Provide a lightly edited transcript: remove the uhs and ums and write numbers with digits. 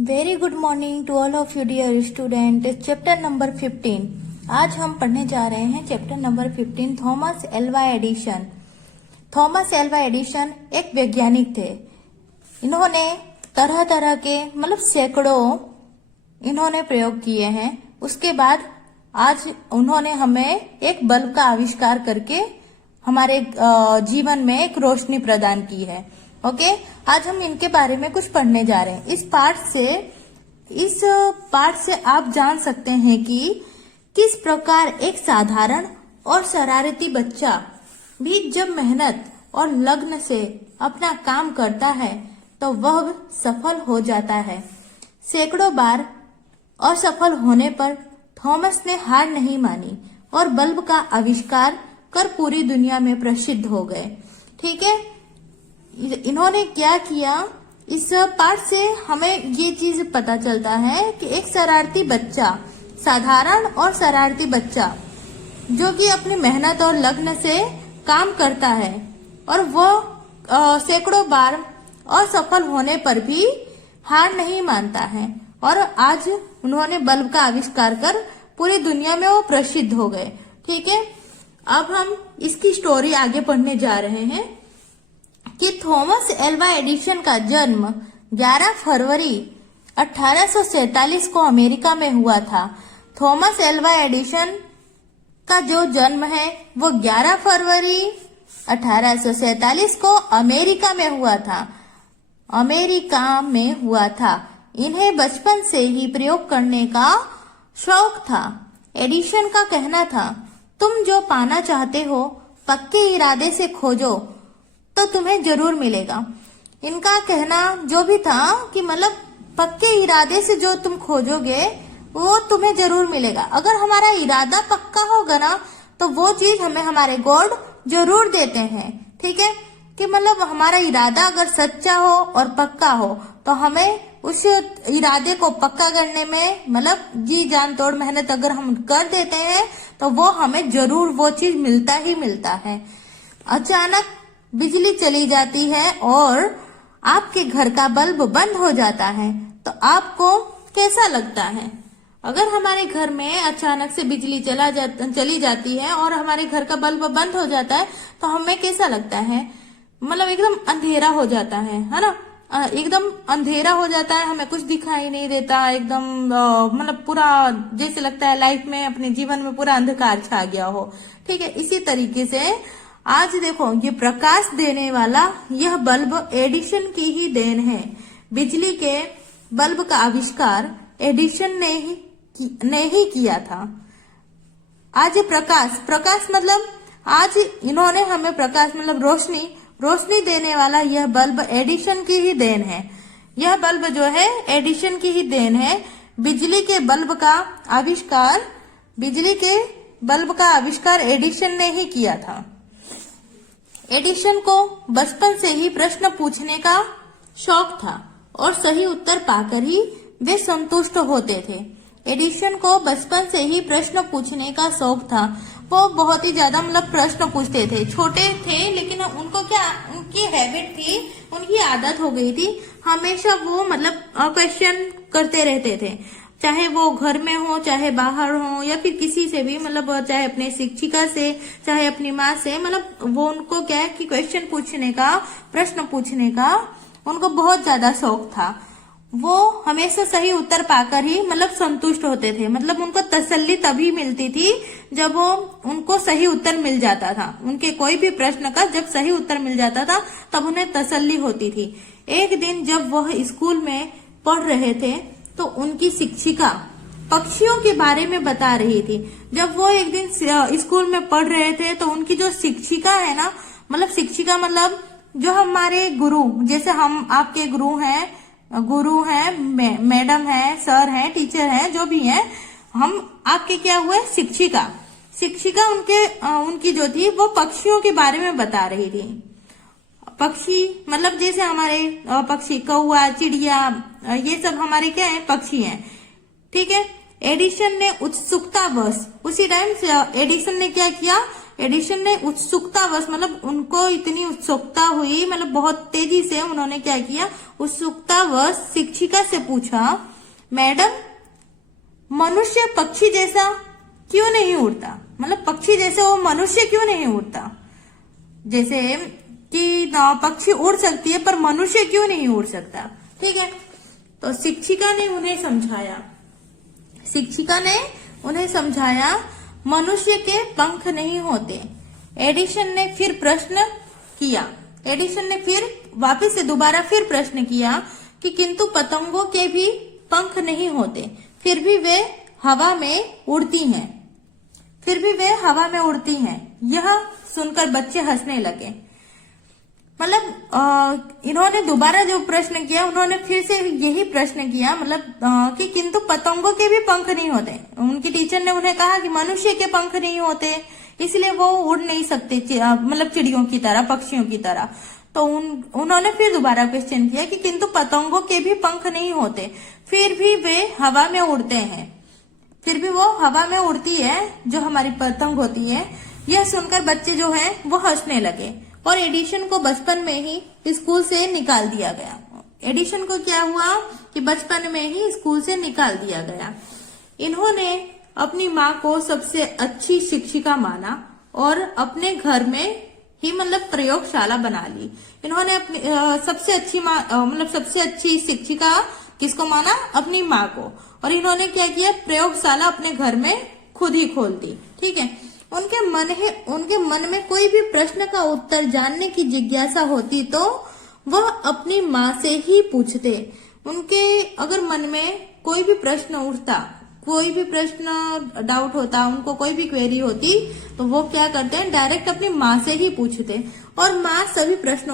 Very good morning to all of you dear student. Chapter number 15 आज हम पढ़ने जा रहे हैं। Chapter number 15 Thomas Alva Edison. Thomas Alva Edison एक वैज्ञानिक थे। इन्होंने तरह तरह के सैकड़ों इन्होंने प्रयोग किए हैं। उसके बाद आज उन्होंने हमें एक बल्ब का आविष्कार करके हमारे जीवन में एक रोशनी प्रदान की है। ओके, आज हम इनके बारे में कुछ पढ़ने जा रहे हैं। इस पाठ से आप जान सकते हैं कि किस प्रकार एक साधारण और शरारती बच्चा भी जब मेहनत और लगन से अपना काम करता है तो वह सफल हो जाता है। सैकड़ों बार असफल होने पर थॉमस ने हार नहीं मानी और बल्ब का आविष्कार कर पूरी दुनिया में प्रसिद्ध हो गए। ठीक है, इन्होंने क्या किया, इस पाठ से हमें ये चीज पता चलता है कि एक शरारती बच्चा, साधारण और शरारती बच्चा जो कि अपनी मेहनत और लगन से काम करता है और वह सैकड़ों बार असफल होने पर भी हार नहीं मानता है और आज उन्होंने बल्ब का आविष्कार कर पूरी दुनिया में वो प्रसिद्ध हो गए। ठीक है, अब हम इसकी स्टोरी आगे पढ़ने जा रहे हैं कि थॉमस एल्वा एडिशन का जन्म 11 फरवरी 1847 को अमेरिका में हुआ था। थॉमस एल्वा एडिशन का जो जन्म है वो 11 फरवरी 1847 को अमेरिका में हुआ था। इन्हें बचपन से ही प्रयोग करने का शौक था। एडिशन का कहना था, तुम जो पाना चाहते हो पक्के इरादे से खोजो तो तुम्हें जरूर मिलेगा। इनका कहना जो भी था कि पक्के इरादे से जो तुम खोजोगे वो तुम्हें जरूर मिलेगा। अगर हमारा इरादा पक्का होगा ना तो वो चीज हमें हमारे गॉड जरूर देते हैं। ठीक है, कि हमारा इरादा अगर सच्चा हो और पक्का हो तो हमें उस इरादे को पक्का करने में जी जान तोड़ मेहनत अगर हम कर देते हैं तो वो हमें जरूर वो चीज मिलता ही मिलता है। अचानक बिजली चली जाती है और आपके घर का बल्ब बंद हो जाता है तो आपको कैसा लगता है? अगर हमारे घर में अचानक से बिजली चली जाती है और हमारे घर का बल्ब बंद हो जाता है तो हमें कैसा लगता है? एकदम अंधेरा हो जाता है ना? एकदम अंधेरा हो जाता है, हमें कुछ दिखाई नहीं देता, एकदम पूरा जैसे लगता है लाइफ में, अपने जीवन में पूरा अंधकार छा गया हो। ठीक है, इसी तरीके से आज देखो ये प्रकाश देने वाला यह बल्ब एडिशन की ही देन है। बिजली के बल्ब का आविष्कार एडिशन ने ही किया था। आज प्रकाश आज इन्होंने हमें प्रकाश रोशनी देने वाला यह बल्ब एडिशन की ही देन है। यह बल्ब जो है एडिशन की ही देन है। बिजली के बल्ब का आविष्कार एडिशन ने ही किया था। एडिशन को बचपन से ही प्रश्न पूछने का शौक था और सही उत्तर पाकर ही वे संतुष्ट होते थे। एडिशन को बचपन से ही प्रश्न पूछने का शौक था। वो बहुत ही ज्यादा प्रश्न पूछते थे। छोटे थे लेकिन उनकी हैबिट थी, उनकी आदत हो गई थी, हमेशा वो क्वेश्चन करते रहते थे। चाहे वो घर में हो, चाहे बाहर हो, या फिर किसी से भी, चाहे अपने शिक्षिका से, चाहे अपनी माँ से, वो उनको क्या है कि क्वेश्चन पूछने का, प्रश्न पूछने का उनको बहुत ज्यादा शौक था। वो हमेशा सही उत्तर पाकर ही संतुष्ट होते थे। उनको तसल्ली तभी मिलती थी जब उनको सही उत्तर मिल जाता था। उनके कोई भी प्रश्न का जब सही उत्तर मिल जाता था तब उन्हें तसल्ली होती थी। एक दिन जब वह स्कूल में पढ़ रहे थे तो उनकी शिक्षिका पक्षियों के बारे में बता रही थी। जब वो एक दिन स्कूल में पढ़ रहे थे तो उनकी जो शिक्षिका है ना, शिक्षिका जो हमारे गुरु, जैसे हम आपके गुरु हैं, मैडम है, सर है, टीचर है, जो भी है, हम आपके क्या हुए शिक्षिका उनकी जो थी वो पक्षियों के बारे में बता रही थी। पक्षी जैसे हमारे पक्षी, कौआ, चिड़िया, ये सब हमारे क्या है, पक्षी हैं। ठीक है, एडिशन ने उत्सुकतावश उसी टाइम एडिशन ने क्या किया, एडिशन ने उत्सुकतावश, मतलब उनको इतनी उत्सुकता हुई, मतलब बहुत तेजी से उन्होंने क्या किया, उत्सुकतावश शिक्षिका से पूछा, मैडम मनुष्य पक्षी जैसा क्यों नहीं उड़ता? मतलब पक्षी जैसे वो मनुष्य क्यों नहीं उड़ता? जैसे कि पक्षी उड़ सकती है पर मनुष्य क्यों नहीं उड़ सकता? ठीक है, तो शिक्षिका ने उन्हें समझाया मनुष्य के पंख नहीं होते। एडिशन ने फिर वापस से दोबारा प्रश्न किया कि किंतु पतंगों के भी पंख नहीं होते, फिर भी वे हवा में उड़ती हैं। यह सुनकर बच्चे हंसने लगे। मतलब इन्होंने दोबारा जो प्रश्न किया, उन्होंने फिर से यही प्रश्न किया, मतलब कि किंतु पतंगों के भी पंख नहीं होते। उनकी टीचर ने उन्हें कहा कि मनुष्य के पंख नहीं होते, इसलिए वो उड़ नहीं सकते, मतलब चिड़ियों की तरह, पक्षियों की तरह। तो उन्होंने फिर दोबारा क्वेश्चन किया कि किंतु पतंगों के भी पंख नहीं होते, फिर भी वे हवा में उड़ते हैं, फिर भी वो हवा में उड़ती है जो हमारी पतंग होती है। यह सुनकर बच्चे जो हैं वो हंसने लगे और एडिशन को बचपन में ही स्कूल से निकाल दिया गया। एडिशन को क्या हुआ कि बचपन में ही स्कूल से निकाल दिया गया। इन्होंने अपनी माँ को सबसे अच्छी शिक्षिका माना और अपने घर में ही मतलब प्रयोगशाला बना ली। इन्होंने अपनी सबसे अच्छी शिक्षिका किसको माना? अपनी माँ को। और इन्होंने क्या किया, प्रयोगशाला अपने घर में खुद ही खोल दी। ठीक है, उनके मन में कोई भी प्रश्न का उत्तर जानने की जिज्ञासा होती तो वह अपनी माँ से ही पूछते। उनके अगर मन में कोई भी प्रश्न उठता, कोई भी प्रश्न डाउट होता, उनको कोई भी क्वेरी होती, तो वो क्या करते हैं, डायरेक्ट अपनी माँ से ही पूछते और माँ सभी प्रश्नों